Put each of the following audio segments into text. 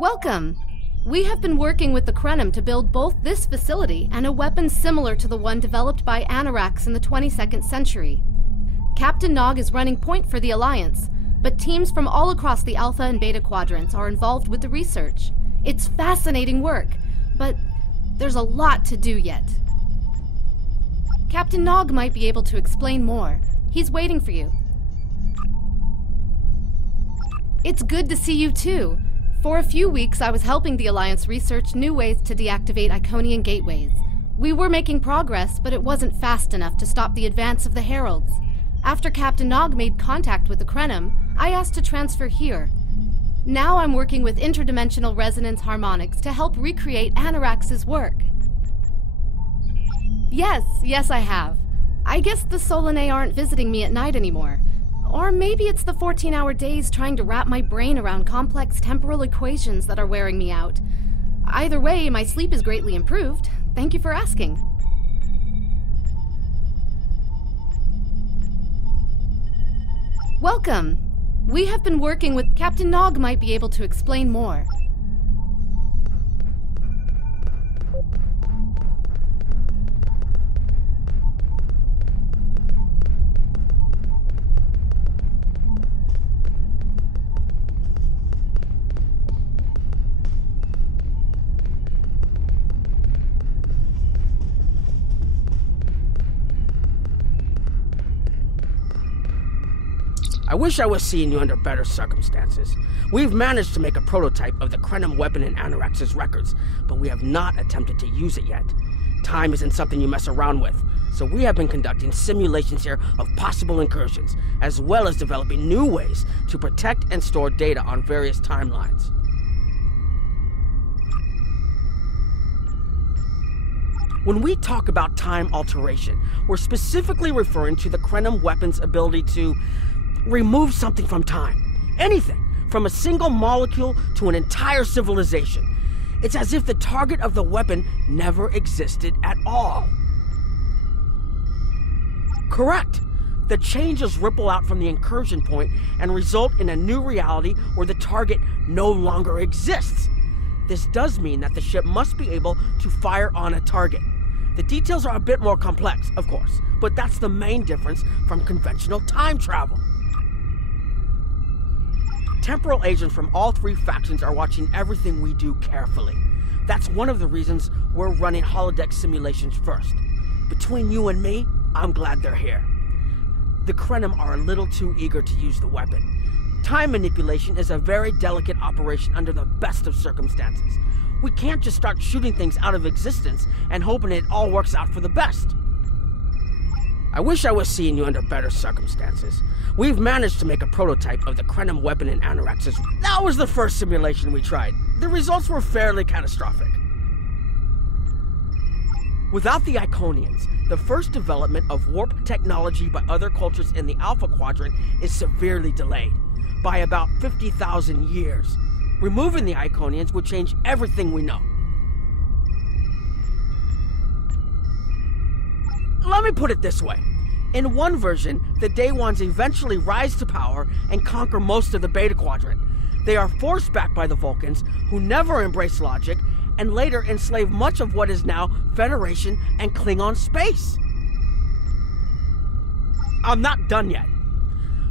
Welcome! We have been working with the Krenim to build both this facility and a weapon similar to the one developed by Anarax in the 22nd century. Captain Nog is running point for the Alliance, but teams from all across the Alpha and Beta Quadrants are involved with the research. It's fascinating work, but there's a lot to do yet. Captain Nog might be able to explain more. He's waiting for you. It's good to see you too. For a few weeks, I was helping the Alliance research new ways to deactivate Iconian gateways. We were making progress, but it wasn't fast enough to stop the advance of the Heralds. After Captain Nog made contact with the Krenim, I asked to transfer here. Now I'm working with interdimensional resonance harmonics to help recreate Anarax's work. Yes, I have. I guess the Solanae aren't visiting me at night anymore. Or maybe it's the 14-hour days trying to wrap my brain around complex temporal equations that are wearing me out. Either way, my sleep is greatly improved. Thank you for asking. Welcome! We have been working with... Captain Nog might be able to explain more. I wish I was seeing you under better circumstances. We've managed to make a prototype of the Krenim weapon in Anarax's records, but we have not attempted to use it yet. Time isn't something you mess around with, so we have been conducting simulations here of possible incursions, as well as developing new ways to protect and store data on various timelines. When we talk about time alteration, we're specifically referring to the Krenim weapon's ability to remove something from time. Anything, from a single molecule to an entire civilization. It's as if the target of the weapon never existed at all. Correct. The changes ripple out from the incursion point and result in a new reality where the target no longer exists. This does mean that the ship must be able to fire on a target. The details are a bit more complex, of course, but that's the main difference from conventional time travel. Temporal agents from all three factions are watching everything we do carefully. That's one of the reasons we're running holodeck simulations first. Between you and me, I'm glad they're here. The Krenim are a little too eager to use the weapon. Time manipulation is a very delicate operation under the best of circumstances. We can't just start shooting things out of existence and hoping it all works out for the best. I wish I was seeing you under better circumstances. We've managed to make a prototype of the Krenim weapon in Anarax's... That was the first simulation we tried. The results were fairly catastrophic. Without the Iconians, the first development of warp technology by other cultures in the Alpha Quadrant is severely delayed, by about 50,000 years. Removing the Iconians would change everything we know. Let me put it this way. In one version, the Day Ones eventually rise to power and conquer most of the Beta Quadrant. They are forced back by the Vulcans, who never embrace logic, and later enslave much of what is now Federation and Klingon space. I'm not done yet.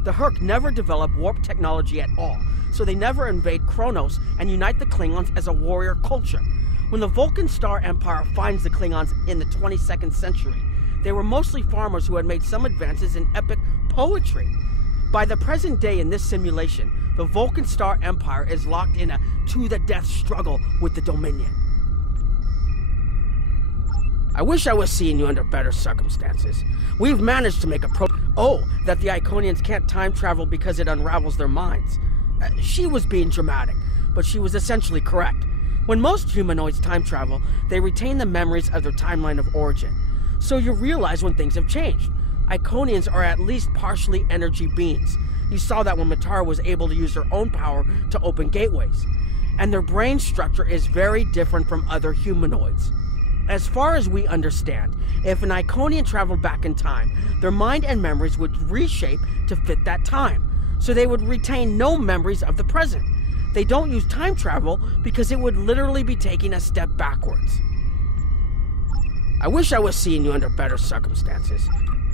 The Herc never develop warp technology at all, so they never invade Kronos and unite the Klingons as a warrior culture. When the Vulcan Star Empire finds the Klingons in the 22nd century, they were mostly farmers who had made some advances in epic poetry. By the present day in this simulation, the Vulcan Star Empire is locked in a to-the-death struggle with the Dominion. I wish I was seeing you under better circumstances. We've managed to make a that the Iconians can't time travel because it unravels their minds. She was being dramatic, but she was essentially correct. When most humanoids time travel, they retain the memories of their timeline of origin. So you realize when things have changed. Iconians are at least partially energy beings. You saw that when M'tara was able to use her own power to open gateways. And their brain structure is very different from other humanoids. As far as we understand, if an Iconian traveled back in time, their mind and memories would reshape to fit that time, so they would retain no memories of the present. They don't use time travel because it would literally be taking a step backwards. I wish I was seeing you under better circumstances.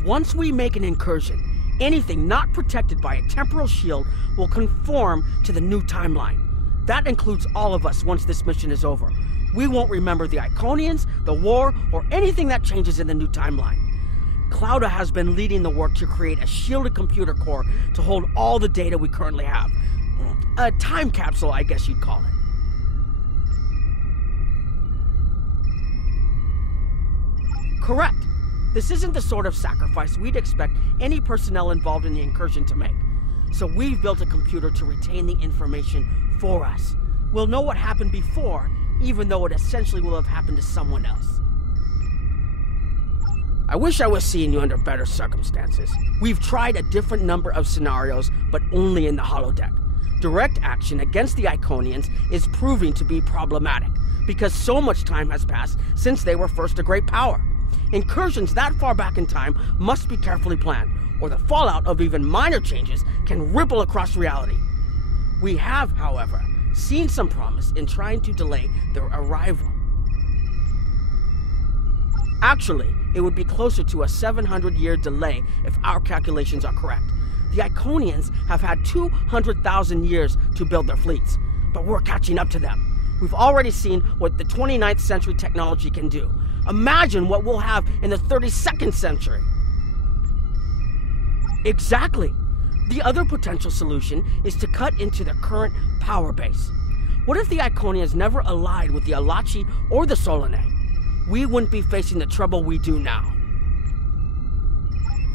Once we make an incursion, anything not protected by a temporal shield will conform to the new timeline. That includes all of us once this mission is over. We won't remember the Iconians, the war, or anything that changes in the new timeline. Clouda has been leading the work to create a shielded computer core to hold all the data we currently have. A time capsule, I guess you'd call it. Correct. This isn't the sort of sacrifice we'd expect any personnel involved in the incursion to make. So we've built a computer to retain the information for us. We'll know what happened before, even though it essentially will have happened to someone else. I wish I was seeing you under better circumstances. We've tried a different number of scenarios, but only in the holodeck. Direct action against the Iconians is proving to be problematic, because so much time has passed since they were first a great power. Incursions that far back in time must be carefully planned, or the fallout of even minor changes can ripple across reality. We have, however, seen some promise in trying to delay their arrival. Actually, it would be closer to a 700-year delay if our calculations are correct. The Iconians have had 200,000 years to build their fleets, but we're catching up to them. We've already seen what the 29th century technology can do. Imagine what we'll have in the 32nd century. Exactly. The other potential solution is to cut into their current power base. What if the Iconians never allied with the Alachi or the Solanae? We wouldn't be facing the trouble we do now.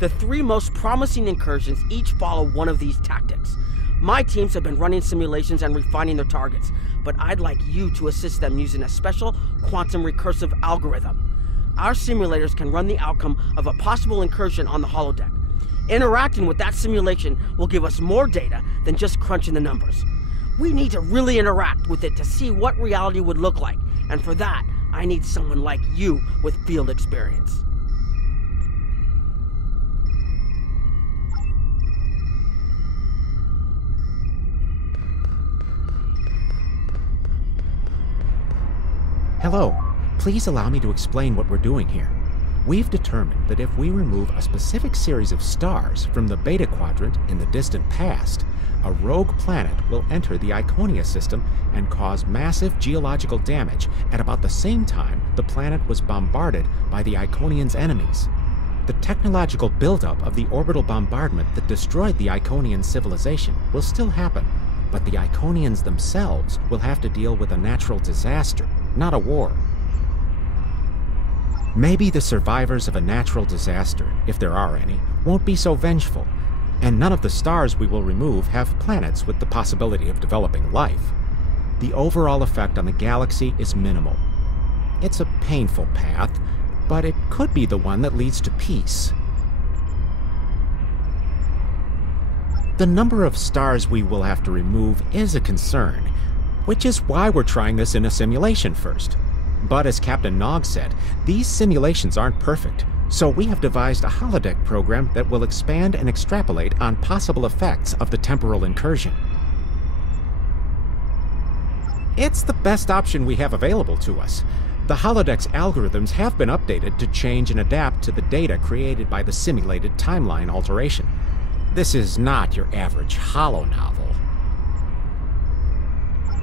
The three most promising incursions each follow one of these tactics. My teams have been running simulations and refining their targets, but I'd like you to assist them using a special quantum recursive algorithm. Our simulators can run the outcome of a possible incursion on the holodeck. Interacting with that simulation will give us more data than just crunching the numbers. We need to really interact with it to see what reality would look like, and for that, I need someone like you with field experience. Hello. Please allow me to explain what we're doing here. We've determined that if we remove a specific series of stars from the Beta Quadrant in the distant past, a rogue planet will enter the Iconia system and cause massive geological damage at about the same time the planet was bombarded by the Iconians' enemies. The technological buildup of the orbital bombardment that destroyed the Iconian civilization will still happen, but the Iconians themselves will have to deal with a natural disaster, not a war. Maybe the survivors of a natural disaster, if there are any, won't be so vengeful, and none of the stars we will remove have planets with the possibility of developing life. The overall effect on the galaxy is minimal. It's a painful path, but it could be the one that leads to peace. The number of stars we will have to remove is a concern, which is why we're trying this in a simulation first. But as Captain Nog said, these simulations aren't perfect, so we have devised a holodeck program that will expand and extrapolate on possible effects of the temporal incursion. It's the best option we have available to us. The holodeck's algorithms have been updated to change and adapt to the data created by the simulated timeline alteration. This is not your average holo novel.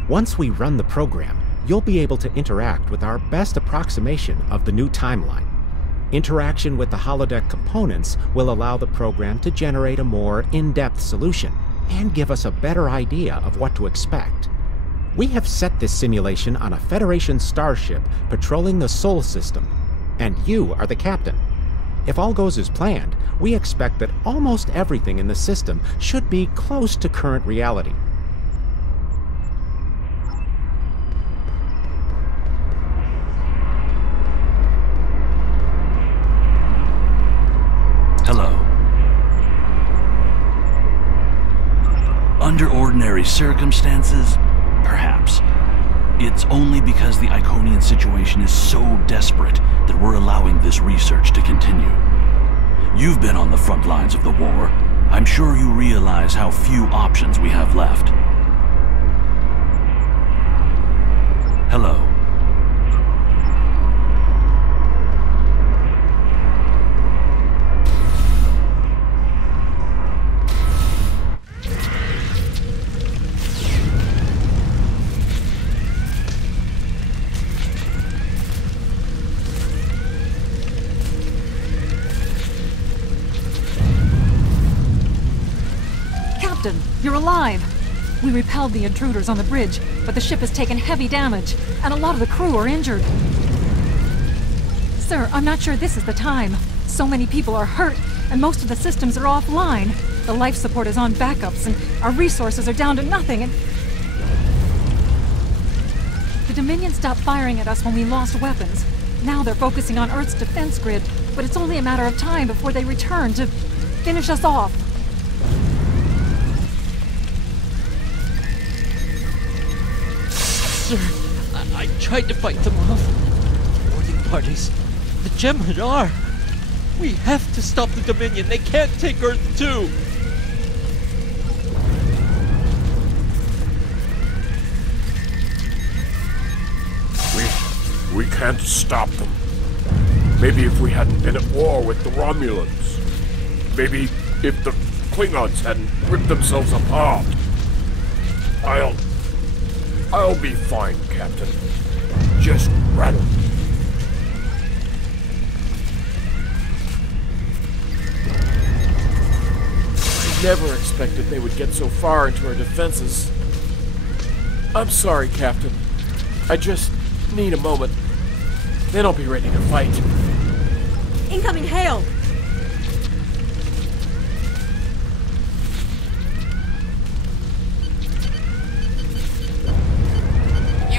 Once we run the program, you'll be able to interact with our best approximation of the new timeline. Interaction with the holodeck components will allow the program to generate a more in-depth solution and give us a better idea of what to expect. We have set this simulation on a Federation starship patrolling the Sol system, and you are the captain. If all goes as planned, we expect that almost everything in the system should be close to current reality. Hello. Under ordinary circumstances, perhaps. It's only because the Iconian situation is so desperate that we're allowing this research to continue. You've been on the front lines of the war. I'm sure you realize how few options we have left. Hello. Captain, you're alive! We repelled the intruders on the bridge, but the ship has taken heavy damage, and a lot of the crew are injured. Sir, I'm not sure this is the time. So many people are hurt, and most of the systems are offline. The life support is on backups, and our resources are down to nothing, and... The Dominion stopped firing at us when we lost weapons. Now they're focusing on Earth's defense grid, but it's only a matter of time before they return to finish us off. Sir, I tried to fight them off. Boarding parties. The Jem'Hadar. We have to stop the Dominion. They can't take Earth too. We can't stop them. Maybe if we hadn't been at war with the Romulans. Maybe if the Klingons hadn't ripped themselves apart. I'll be fine, Captain. Just rattle. I never expected they would get so far into our defenses. I'm sorry, Captain. I just need a moment. Then I'll be ready to fight. Incoming hail!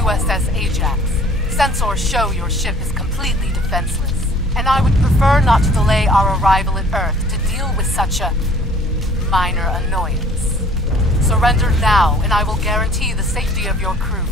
USS Ajax. Sensors show your ship is completely defenseless, and I would prefer not to delay our arrival at Earth to deal with such a minor annoyance. Surrender now, and I will guarantee the safety of your crew.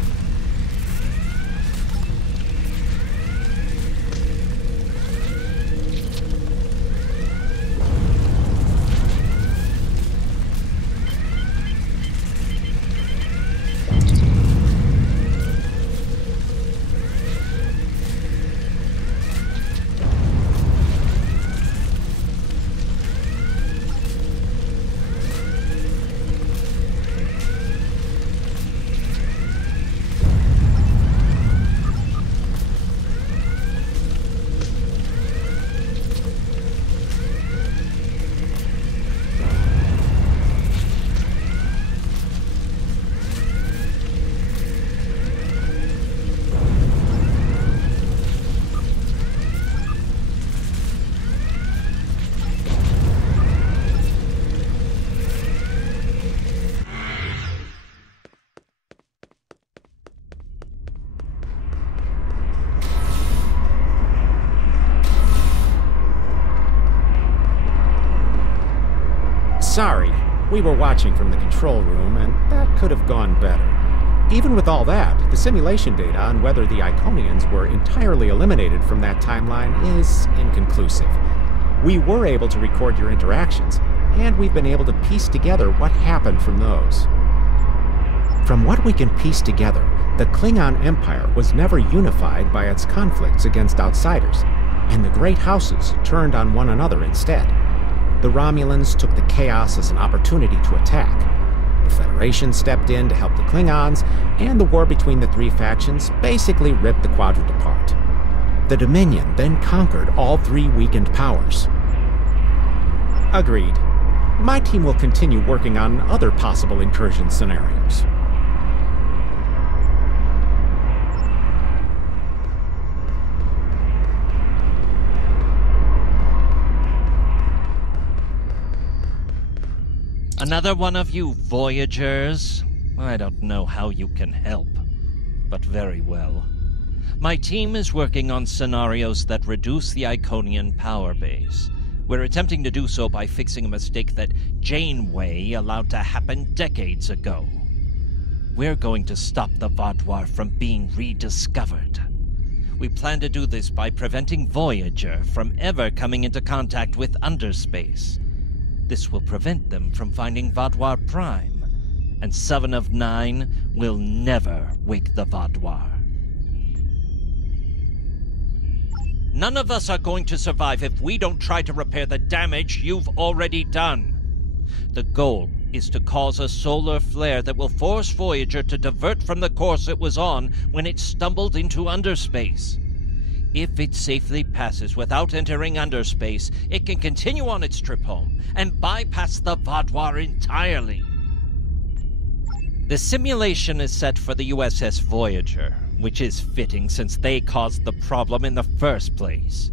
Sorry, we were watching from the control room, and that could have gone better. Even with all that, the simulation data on whether the Iconians were entirely eliminated from that timeline is inconclusive. We were able to record your interactions, and we've been able to piece together what happened from those. From what we can piece together, the Klingon Empire was never unified by its conflicts against outsiders, and the Great Houses turned on one another instead. The Romulans took the chaos as an opportunity to attack. The Federation stepped in to help the Klingons, and the war between the three factions basically ripped the Quadrant apart. The Dominion then conquered all three weakened powers. Agreed. My team will continue working on other possible incursion scenarios. Another one of you Voyagers? I don't know how you can help, but very well. My team is working on scenarios that reduce the Iconian power base. We're attempting to do so by fixing a mistake that Janeway allowed to happen decades ago. We're going to stop the Vaadwaur from being rediscovered. We plan to do this by preventing Voyager from ever coming into contact with underspace. This will prevent them from finding Vaadwaur Prime, and 7 of 9 will never wake the Vaadwaur. None of us are going to survive if we don't try to repair the damage you've already done. The goal is to cause a solar flare that will force Voyager to divert from the course it was on when it stumbled into underspace. If it safely passes without entering underspace, it can continue on its trip home and bypass the Vaadwaur entirely. The simulation is set for the USS Voyager, which is fitting since they caused the problem in the first place.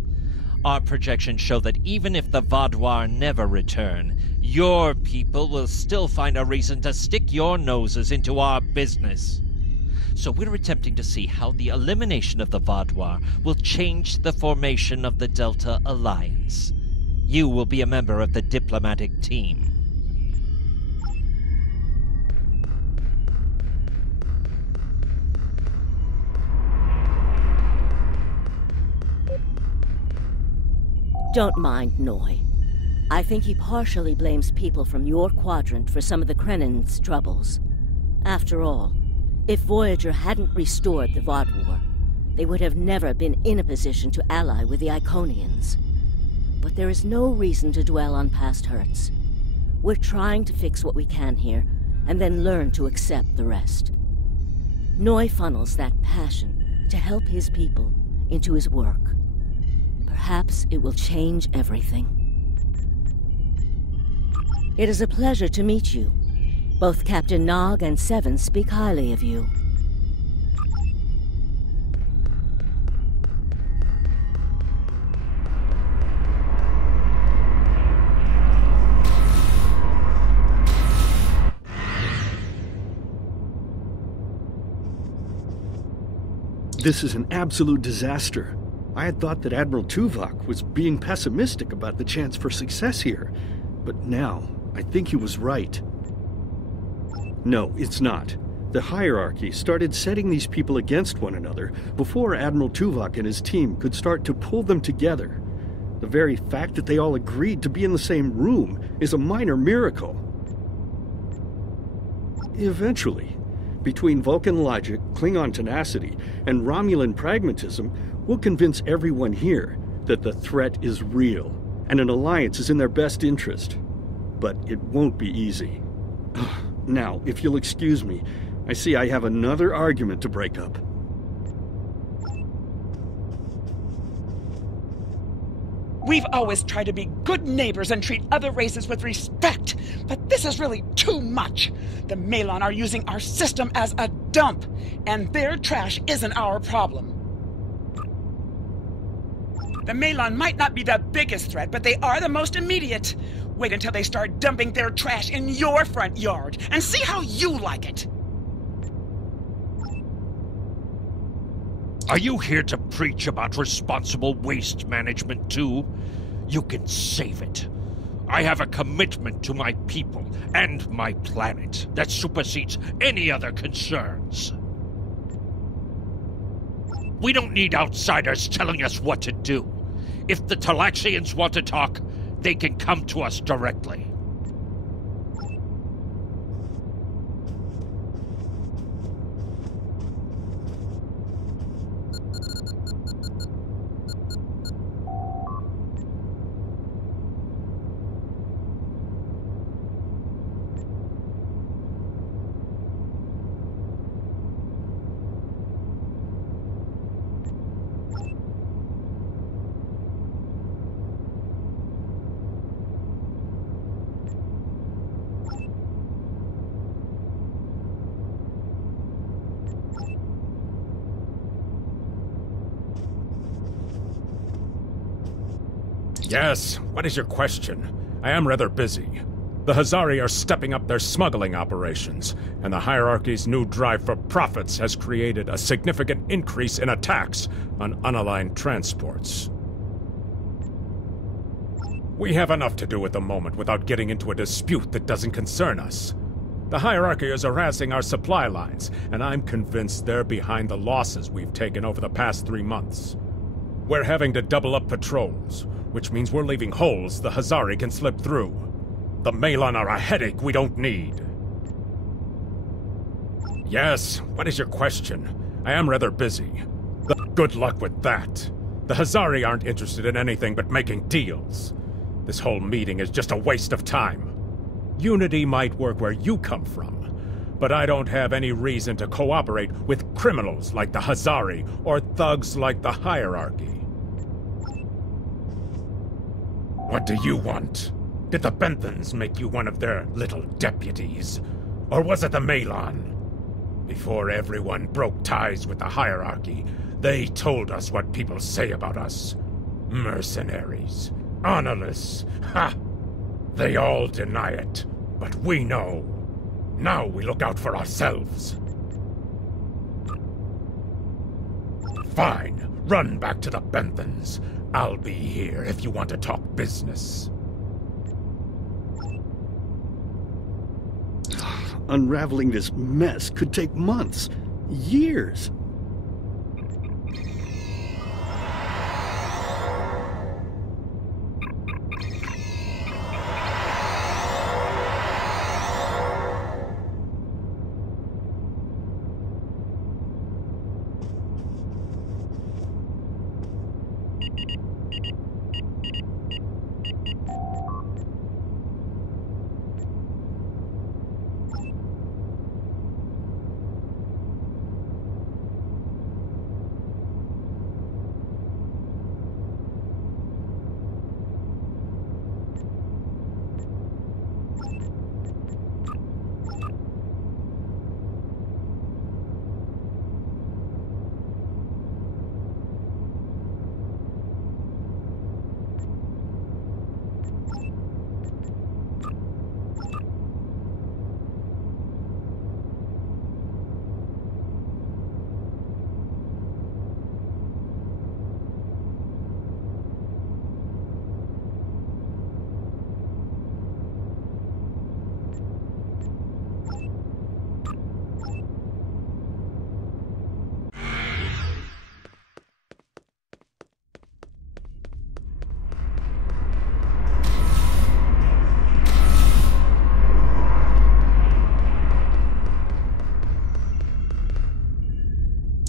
Our projections show that even if the Vaadwaur never return, your people will still find a reason to stick your noses into our business. So we're attempting to see how the elimination of the Vaadwaur will change the formation of the Delta Alliance. You will be a member of the diplomatic team. Don't mind Noi. I think he partially blames people from your quadrant for some of the Krennan's troubles. After all, if Voyager hadn't restored the Vaadwaur, they would have never been in a position to ally with the Iconians. But there is no reason to dwell on past hurts. We're trying to fix what we can here, and then learn to accept the rest. Noi funnels that passion to help his people into his work. Perhaps it will change everything. It is a pleasure to meet you. Both Captain Nog and Seven speak highly of you. This is an absolute disaster. I had thought that Admiral Tuvok was being pessimistic about the chance for success here, but now I think he was right. No, it's not. The hierarchy started setting these people against one another before Admiral Tuvok and his team could start to pull them together. The very fact that they all agreed to be in the same room is a minor miracle. Eventually, between Vulcan logic, Klingon tenacity, and Romulan pragmatism, we'll convince everyone here that the threat is real, and an alliance is in their best interest. But it won't be easy. Now, if you'll excuse me, I see I have another argument to break up. We've always tried to be good neighbors and treat other races with respect, but this is really too much. The Malon are using our system as a dump, and their trash isn't our problem. The Malon might not be the biggest threat, but they are the most immediate. Wait until they start dumping their trash in your front yard, and see how you like it. Are you here to preach about responsible waste management too? You can save it. I have a commitment to my people and my planet that supersedes any other concerns. We don't need outsiders telling us what to do. If the Talaxians want to talk, they can come to us directly. Yes, what is your question? I am rather busy. The Hazari are stepping up their smuggling operations, and the hierarchy's new drive for profits has created a significant increase in attacks on unaligned transports. We have enough to do at the moment without getting into a dispute that doesn't concern us. The hierarchy is harassing our supply lines, and I'm convinced they're behind the losses we've taken over the past 3 months. We're having to double up patrols, which means we're leaving holes the Hazari can slip through. The Malon are a headache we don't need. Yes, what is your question? I am rather busy. Good luck with that. The Hazari aren't interested in anything but making deals. This whole meeting is just a waste of time. Unity might work where you come from, but I don't have any reason to cooperate with criminals like the Hazari or thugs like the Hierarchy. What do you want? Did the Benthans make you one of their little deputies? Or was it the Malon? Before everyone broke ties with the Hierarchy, they told us what people say about us. Mercenaries. Honorless. Ha! They all deny it, but we know. Now we look out for ourselves. Fine. Run back to the Benthans. I'll be here if you want to talk business. Unraveling this mess could take months, years.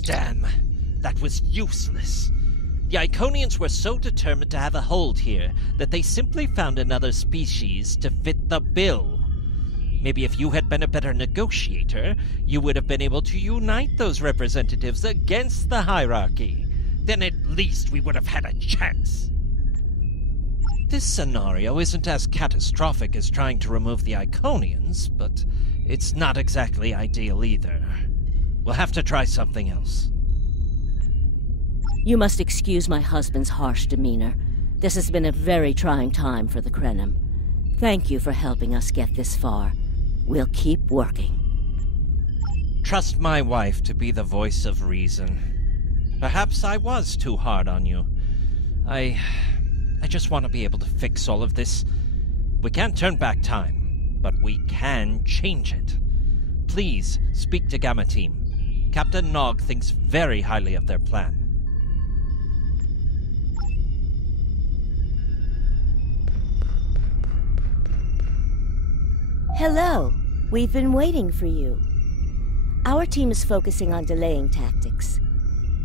Damn, that was useless. The Iconians were so determined to have a hold here that they simply found another species to fit the bill. Maybe if you had been a better negotiator, you would have been able to unite those representatives against the Hierarchy. Then at least we would have had a chance. This scenario isn't as catastrophic as trying to remove the Iconians, but it's not exactly ideal either. We'll have to try something else. You must excuse my husband's harsh demeanor. This has been a very trying time for the Krenim. Thank you for helping us get this far. We'll keep working. Trust my wife to be the voice of reason. Perhaps I was too hard on you. I just want to be able to fix all of this. We can't turn back time, but we can change it. Please speak to Gamma Team. Captain Nog thinks very highly of their plan. Hello. We've been waiting for you. Our team is focusing on delaying tactics.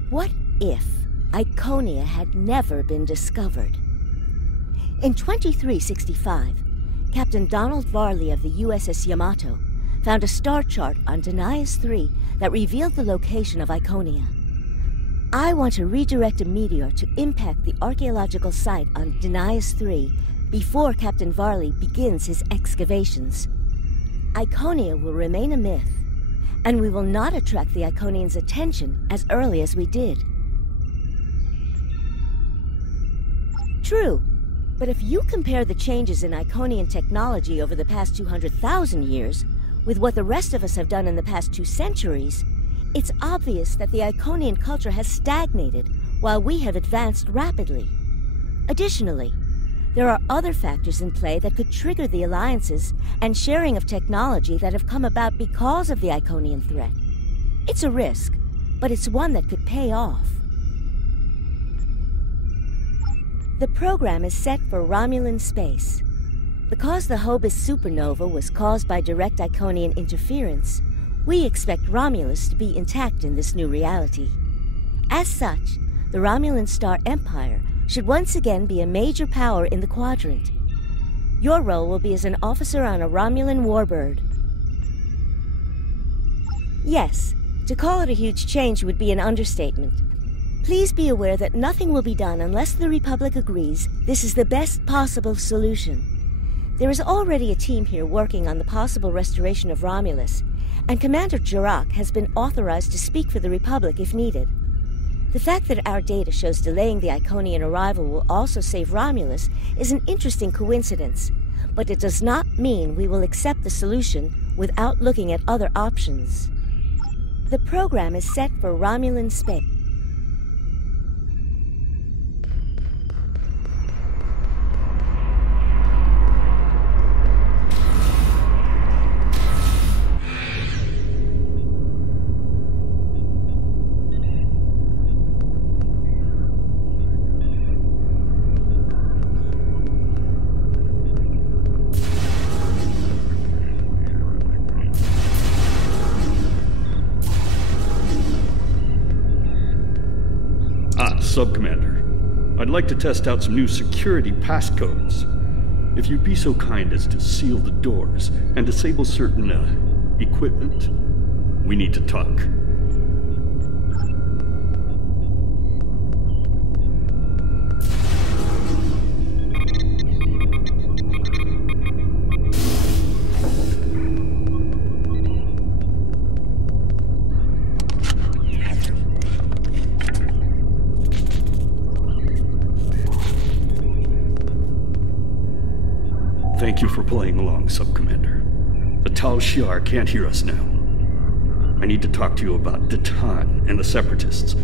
What if Iconia had never been discovered? In 2365, Captain Donald Varley of the USS Yamato found a star chart on Denias 3 that revealed the location of Iconia. I want to redirect a meteor to impact the archaeological site on Denias 3 before Captain Varley begins his excavations. Iconia will remain a myth, and we will not attract the Iconians' attention as early as we did. True, but if you compare the changes in Iconian technology over the past 200,000 years with what the rest of us have done in the past 2 centuries, it's obvious that the Iconian culture has stagnated while we have advanced rapidly. Additionally, there are other factors in play that could trigger the alliances and sharing of technology that have come about because of the Iconian threat. It's a risk, but it's one that could pay off. The program is set for Romulan space. Because the Hobus supernova was caused by direct Iconian interference, we expect Romulus to be intact in this new reality. As such, the Romulan Star Empire should once again be a major power in the Quadrant. Your role will be as an officer on a Romulan warbird. Yes, to call it a huge change would be an understatement. Please be aware that nothing will be done unless the Republic agrees this is the best possible solution. There is already a team here working on the possible restoration of Romulus, and Commander Jirak has been authorized to speak for the Republic if needed. The fact that our data shows delaying the Iconian arrival will also save Romulus is an interesting coincidence, but it does not mean we will accept the solution without looking at other options. The program is set for Romulan space. Sub-Commander, I'd like to test out some new security passcodes. If you'd be so kind as to seal the doors and disable certain, equipment, we need to talk. Thank you for playing along, Sub-Commander. The Tal Shiar can't hear us now. I need to talk to you about Datan and the Separatists.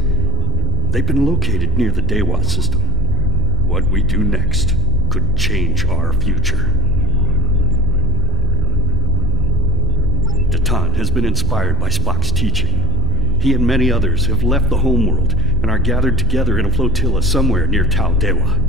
They've been located near the Dewa system. What we do next could change our future. Datan has been inspired by Spock's teaching. He and many others have left the homeworld and are gathered together in a flotilla somewhere near Tal Dewa.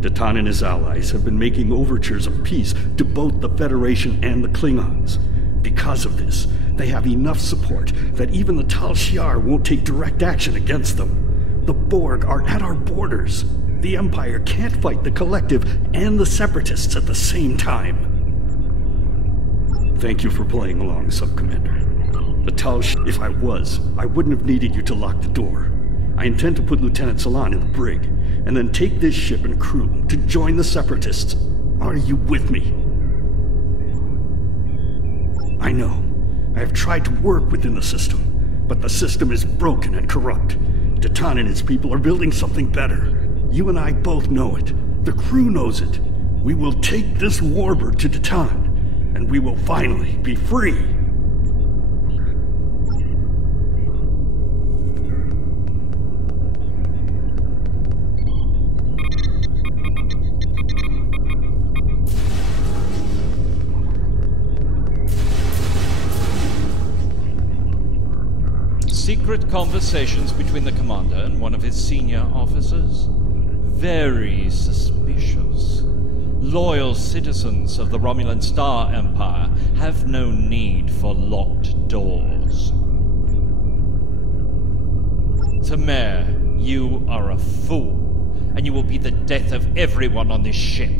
Datan and his allies have been making overtures of peace to both the Federation and the Klingons. Because of this, they have enough support that even the Tal Shiar won't take direct action against them. The Borg are at our borders. The Empire can't fight the Collective and the Separatists at the same time. Thank you for playing along, Sub-Commander. The Tal Shiar, if I wouldn't have needed you to lock the door. I intend to put Lieutenant Salan in the brig, and then take this ship and crew to join the Separatists. Are you with me? I know. I have tried to work within the system, but the system is broken and corrupt. Datan and his people are building something better. You and I both know it. The crew knows it. We will take this warbird to Datan, and we will finally be free. Secret conversations between the commander and one of his senior officers? Very suspicious. Loyal citizens of the Romulan Star Empire have no need for locked doors. Tamer, you are a fool, and you will be the death of everyone on this ship.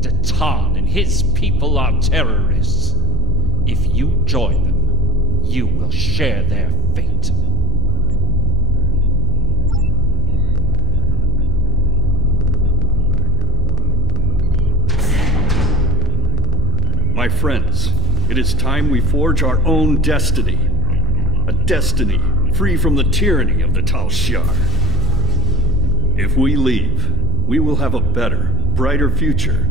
Datan and his people are terrorists. If you join them, you will share their fate. My friends, it is time we forge our own destiny. A destiny free from the tyranny of the Tal Shiar. If we leave, we will have a better, brighter future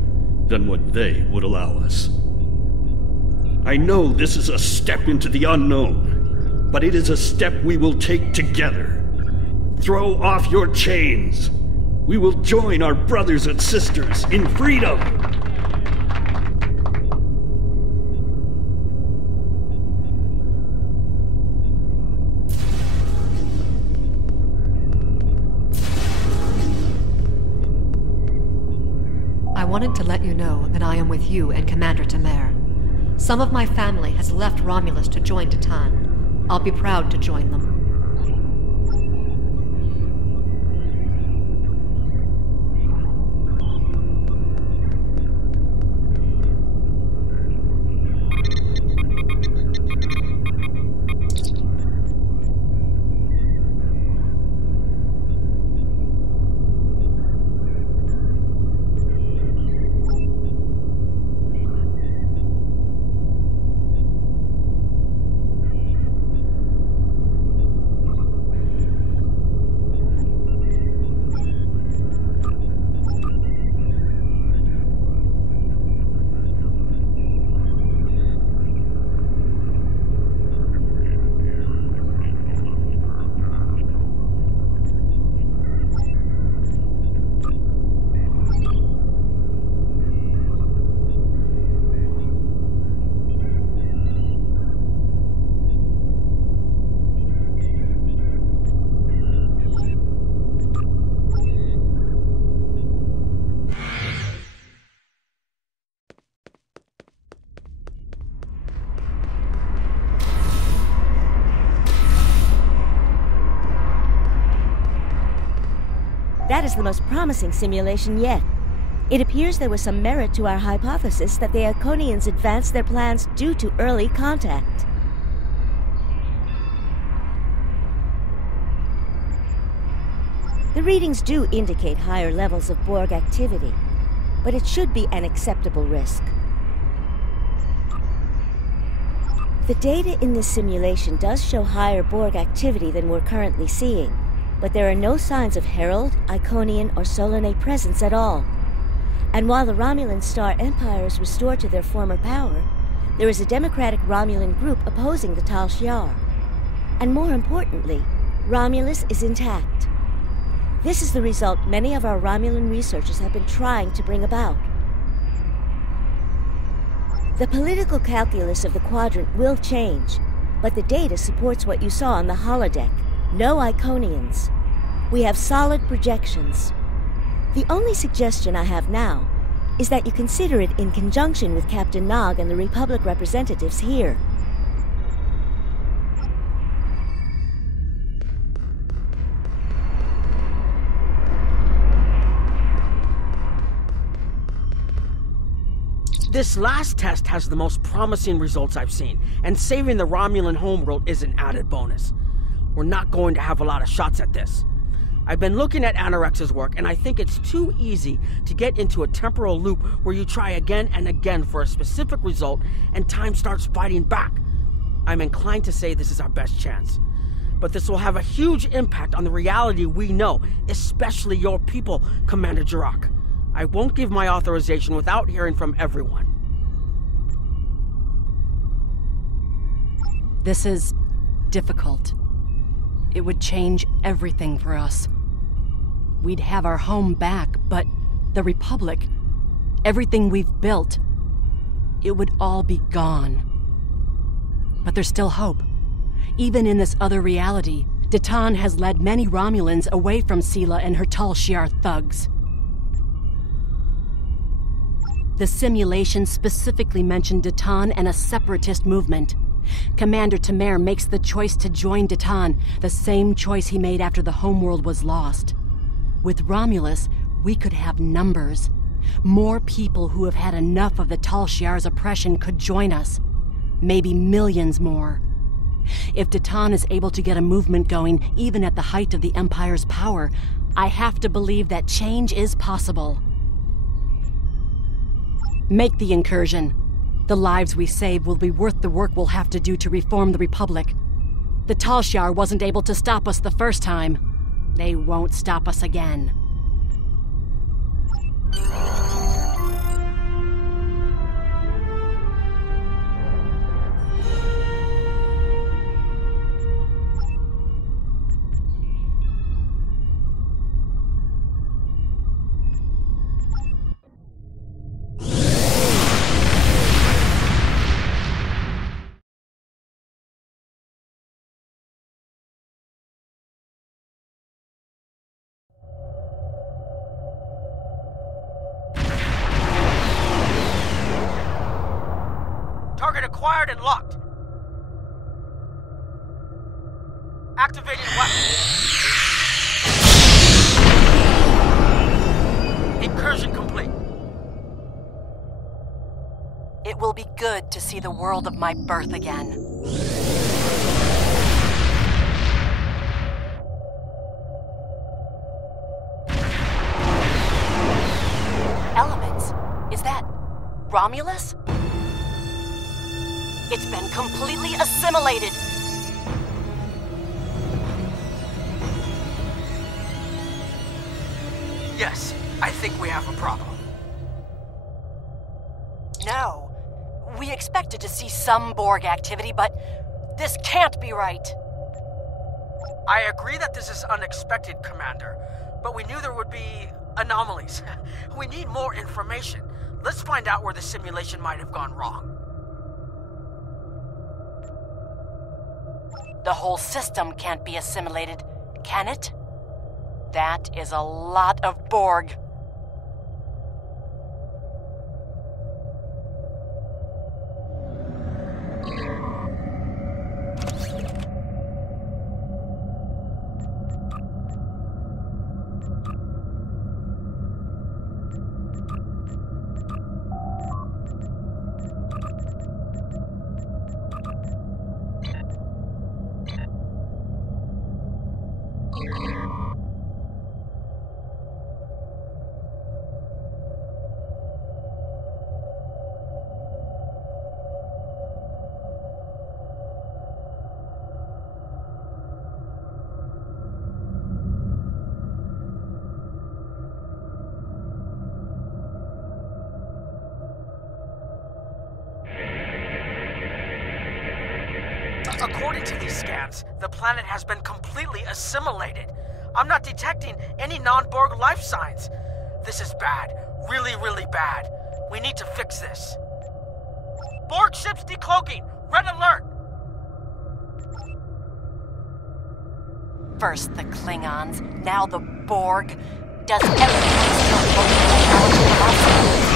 than what they would allow us. I know this is a step into the unknown, but it is a step we will take together. Throw off your chains. We will join our brothers and sisters in freedom. I wanted to let you know that I am with you and Commander Tamer. Some of my family has left Romulus to join Datan. I'll be proud to join them. is the most promising simulation yet. It appears there was some merit to our hypothesis that the Iconians advanced their plans due to early contact. The readings do indicate higher levels of Borg activity, but it should be an acceptable risk. The data in this simulation does show higher Borg activity than we're currently seeing, but there are no signs of Herald, Iconian, or Solanae presence at all. And while the Romulan Star Empire is restored to their former power, there is a democratic Romulan group opposing the Tal Shiar. And more importantly, Romulus is intact. This is the result many of our Romulan researchers have been trying to bring about. The political calculus of the Quadrant will change, but the data supports what you saw on the holodeck. No Iconians. We have solid projections. The only suggestion I have now is that you consider it in conjunction with Captain Nog and the Republic representatives here. This last test has the most promising results I've seen, and saving the Romulan homeworld is an added bonus. We're not going to have a lot of shots at this. I've been looking at Anorex's work, and I think it's too easy to get into a temporal loop where you try again and again for a specific result, and time starts fighting back. I'm inclined to say this is our best chance. But this will have a huge impact on the reality we know, especially your people, Commander Jirok. I won't give my authorization without hearing from everyone. This is difficult. It would change everything for us. We'd have our home back, but the Republic, everything we've built, it would all be gone. But there's still hope. Even in this other reality, Datan has led many Romulans away from Sela and her Tal Shiar thugs. The simulation specifically mentioned Datan and a separatist movement. Commander T'Mer makes the choice to join Datan, the same choice he made after the homeworld was lost. With Romulus, we could have numbers. More people who have had enough of the Tal Shiar's oppression could join us. Maybe millions more. If Datan is able to get a movement going, even at the height of the Empire's power, I have to believe that change is possible. Make the incursion. The lives we save will be worth the work we'll have to do to reform the Republic. The Tal Shiar wasn't able to stop us the first time. They won't stop us again. Target acquired and locked. Activating weapon. Incursion complete. It will be good to see the world of my birth again. Elements? Is that Romulus? It's been completely assimilated. Yes, I think we have a problem. No. We expected to see some Borg activity, but this can't be right. I agree that this is unexpected, Commander, but we knew there would be anomalies. We need more information. Let's find out where the simulation might have gone wrong. The whole system can't be assimilated, can it? That is a lot of Borg. According to these scans, the planet has been completely assimilated. I'm not detecting any non-Borg life signs. This is bad. Really, really bad. We need to fix this. Borg ships decloaking! Red alert! First the Klingons, now the Borg. Does everyone still hold technology to us?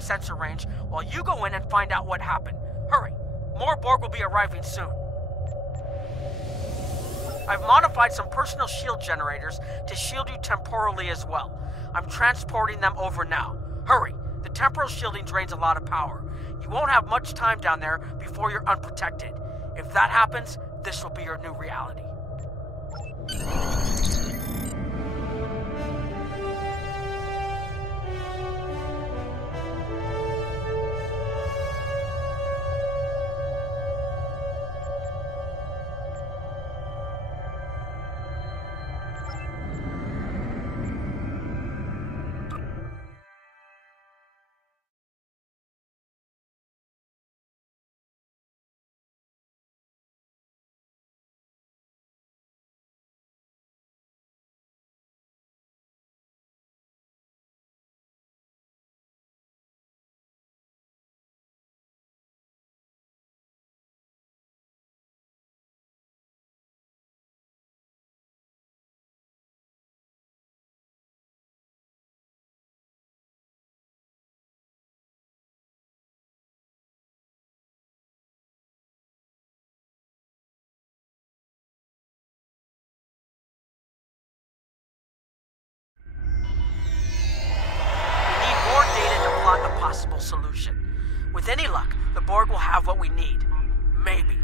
Sensor range while you go in and find out what happened. Hurry. More Borg will be arriving soon. I've modified some personal shield generators to shield you temporally as well. I'm transporting them over now. Hurry. The temporal shielding drains a lot of power. You won't have much time down there before you're unprotected. If that happens, this will be your new reality. Solution. With any luck, the Borg will have what we need. Maybe.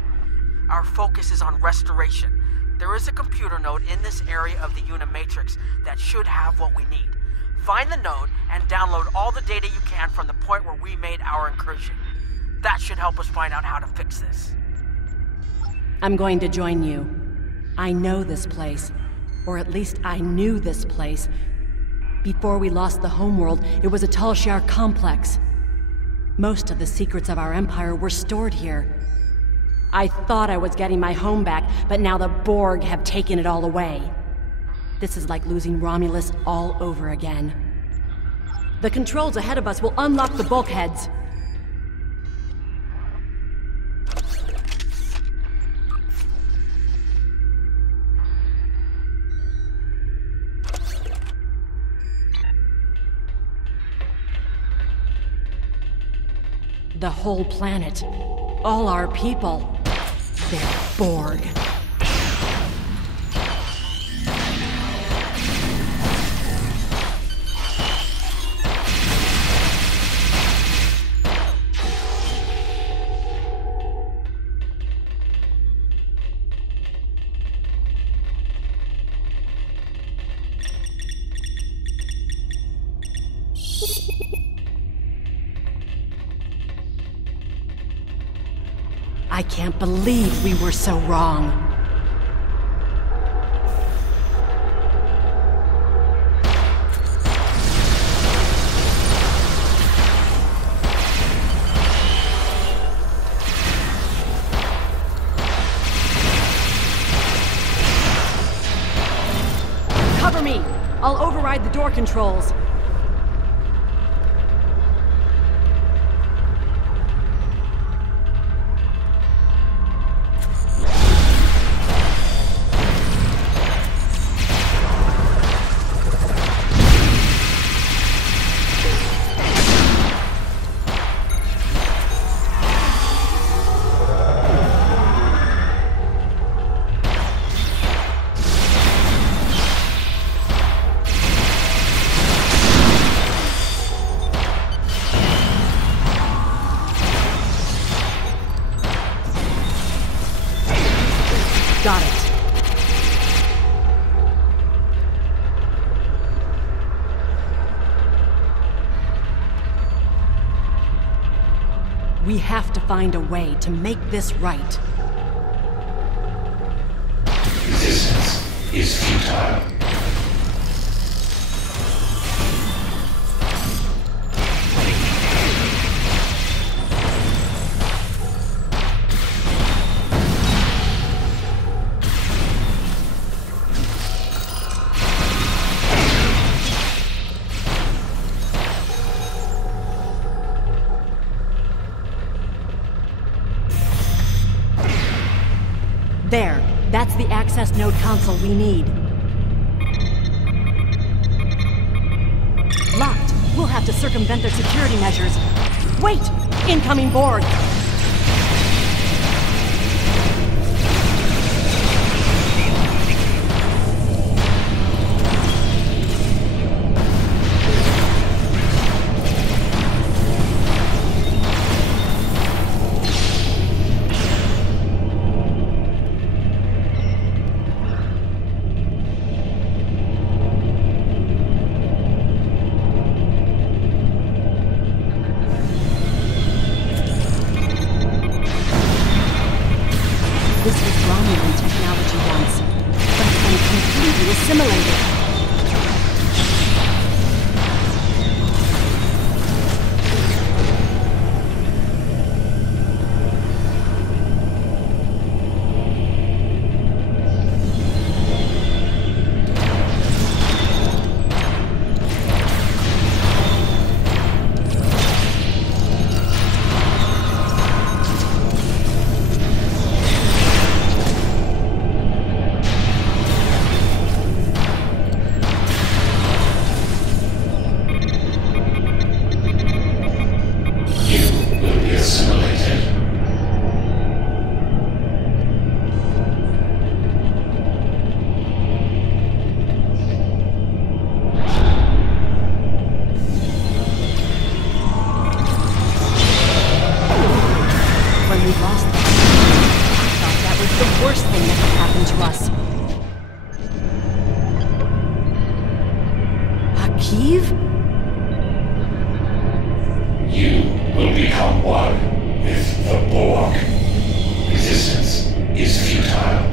Our focus is on restoration. There is a computer node in this area of the Unimatrix that should have what we need. Find the node and download all the data you can from the point where we made our incursion. That should help us find out how to fix this. I'm going to join you. I know this place. Or at least I knew this place. Before we lost the homeworld, it was a Talshar complex. Most of the secrets of our empire were stored here. I thought I was getting my home back, but now the Borg have taken it all away. This is like losing Romulus all over again. The controls ahead of us will unlock the bulkheads. The whole planet. All our people. They're Borg. I can't believe we were so wrong. Cover me! I'll override the door controls. Got it. We have to find a way to make this right. Resistance is futile. There. That's the access node console we need. Locked. We'll have to circumvent their security measures. Wait! Incoming Borg! This was Romulan technology once, but it's been completely assimilated. Worst thing that could happen to us. Akiv? You will become one with the Borg. Resistance is futile.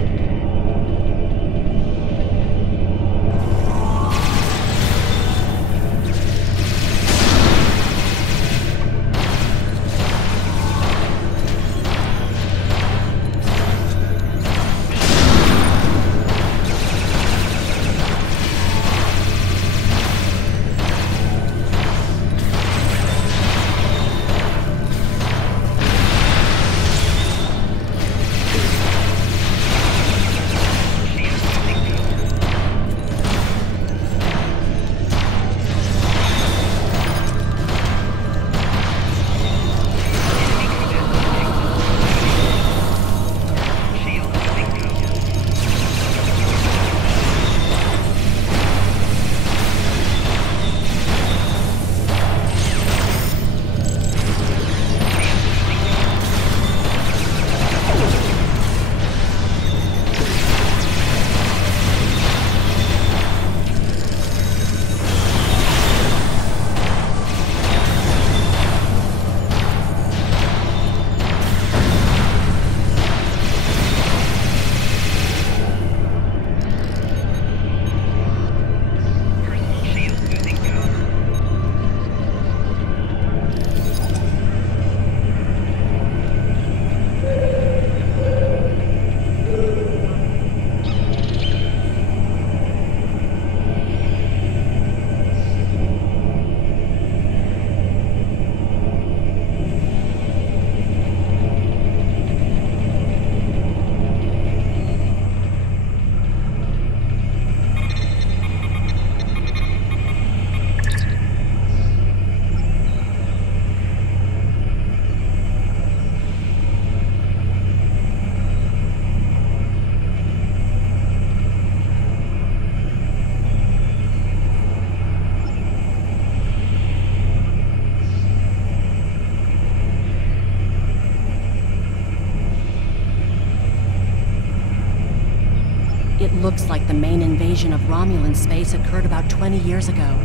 Looks like the main invasion of Romulan space occurred about 20 years ago.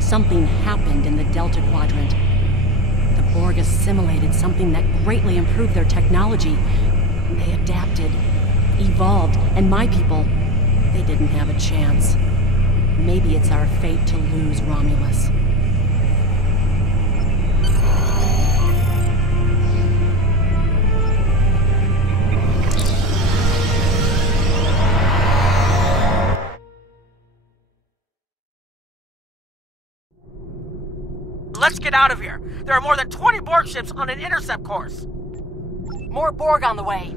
Something happened in the Delta Quadrant. The Borg assimilated something that greatly improved their technology. They adapted, evolved, and my people, they didn't have a chance. Maybe it's our fate to lose Romulus. Let's get out of here. There are more than 20 Borg ships on an intercept course. More Borg on the way.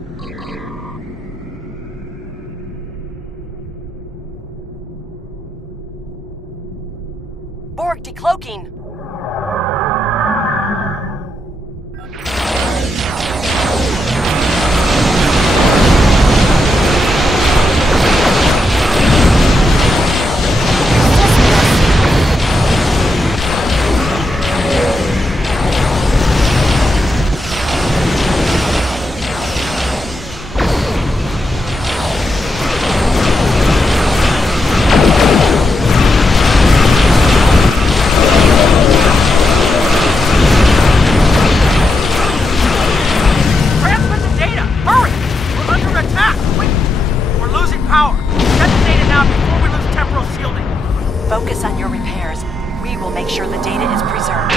Borg decloaking. Focus on your repairs. We will make sure the data is preserved.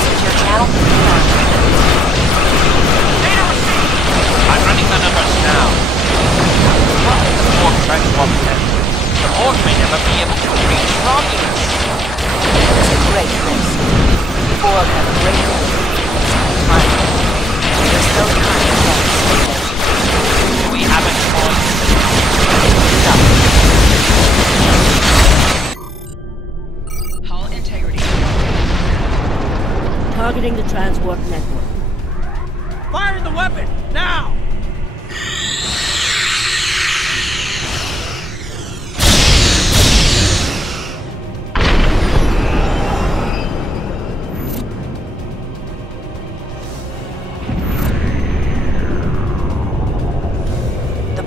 Secure channel. Data received! I'm running the numbers now. What is the Borg transport network? The Borg may never be able to reach Romulus. It's a great risk. Borg have great time. There's no time to get Do we have a choice? No. Hull integrity. Targeting the transport network. Fire the weapon, now!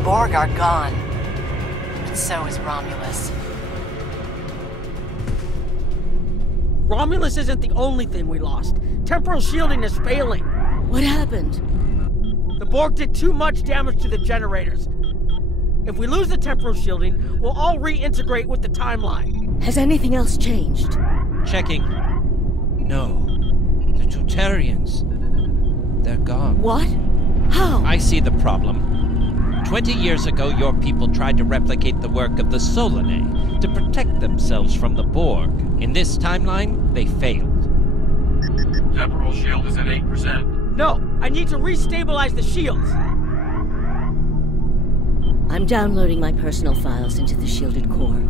Borg are gone. And so is Romulus. Romulus isn't the only thing we lost. Temporal shielding is failing. What happened? The Borg did too much damage to the generators. If we lose the temporal shielding, we'll all reintegrate with the timeline. Has anything else changed? Checking. No. The Tutarians. They're gone. What? How? I see the problem. 20 years ago, your people tried to replicate the work of the Solanae to protect themselves from the Borg. In this timeline, they failed. Temporal shield is at 8%. No, I need to restabilize the shields. I'm downloading my personal files into the shielded core.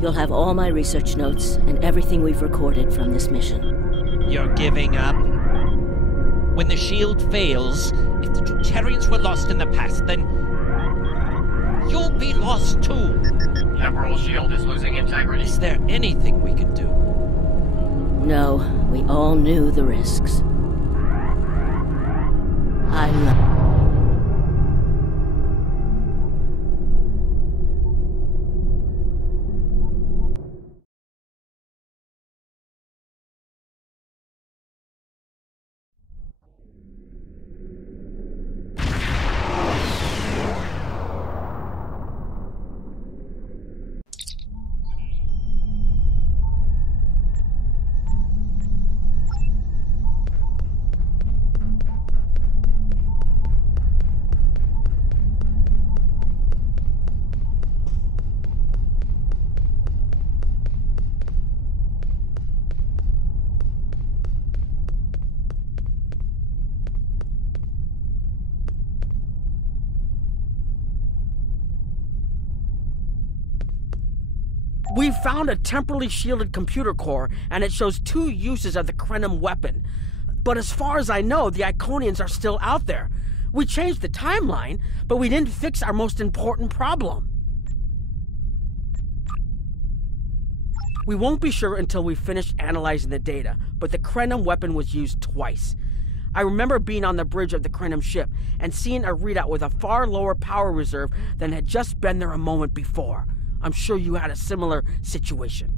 You'll have all my research notes and everything we've recorded from this mission. You're giving up? When the shield fails, if the Tutarians were lost in the past, then you'll be lost too. Temporal shield is losing integrity. Is there anything we can do? No, we all knew the risks. I love... We found a temporally shielded computer core, and it shows 2 uses of the Krenim weapon. But as far as I know, the Iconians are still out there. We changed the timeline, but we didn't fix our most important problem. We won't be sure until we finish analyzing the data, but the Krenim weapon was used twice. I remember being on the bridge of the Krenim ship and seeing a readout with a far lower power reserve than had just been there a moment before. I'm sure you had a similar situation.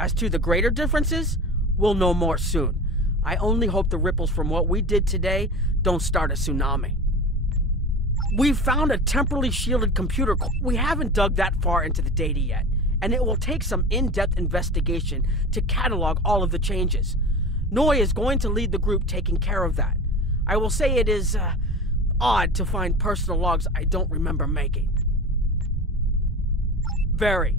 As to the greater differences, we'll know more soon. I only hope the ripples from what we did today don't start a tsunami. We've found a temporally shielded computer core. We haven't dug that far into the data yet, and it will take some in-depth investigation to catalog all of the changes. Noi is going to lead the group taking care of that. I will say it is, odd to find personal logs I don't remember making. Very.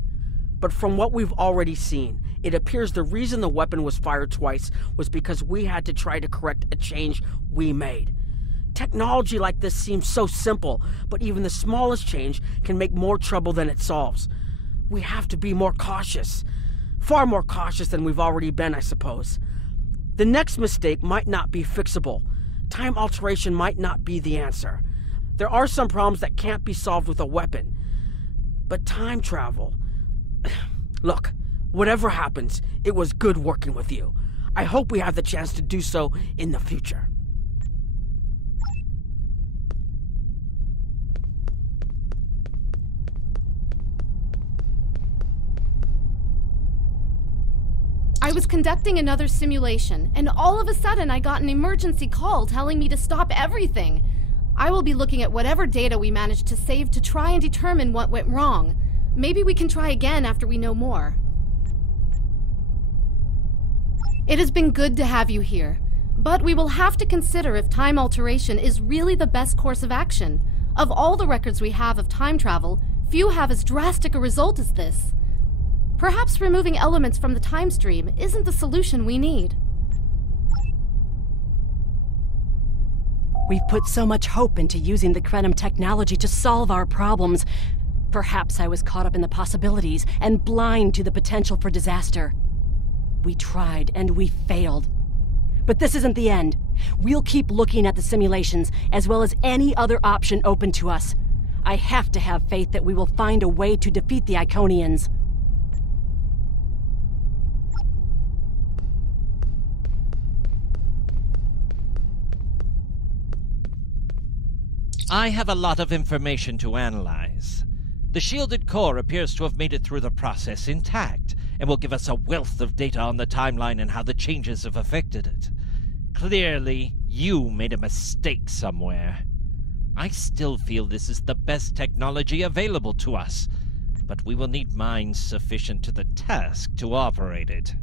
But from what we've already seen, it appears the reason the weapon was fired twice was because we had to try to correct a change we made. Technology like this seems so simple, but even the smallest change can make more trouble than it solves. We have to be more cautious. Far more cautious than we've already been, I suppose. The next mistake might not be fixable. Time alteration might not be the answer. There are some problems that can't be solved with a weapon. But time travel... Look, whatever happens, it was good working with you. I hope we have the chance to do so in the future. I was conducting another simulation, and all of a sudden I got an emergency call telling me to stop everything. I will be looking at whatever data we managed to save to try and determine what went wrong. Maybe we can try again after we know more. It has been good to have you here, but we will have to consider if time alteration is really the best course of action. Of all the records we have of time travel, few have as drastic a result as this. Perhaps removing elements from the time stream isn't the solution we need. We've put so much hope into using the Krenim technology to solve our problems. Perhaps I was caught up in the possibilities and blind to the potential for disaster. We tried and we failed. But this isn't the end. We'll keep looking at the simulations as well as any other option open to us. I have to have faith that we will find a way to defeat the Iconians. I have a lot of information to analyze. The shielded core appears to have made it through the process intact, and will give us a wealth of data on the timeline and how the changes have affected it. Clearly, you made a mistake somewhere. I still feel this is the best technology available to us, but we will need minds sufficient to the task to operate it.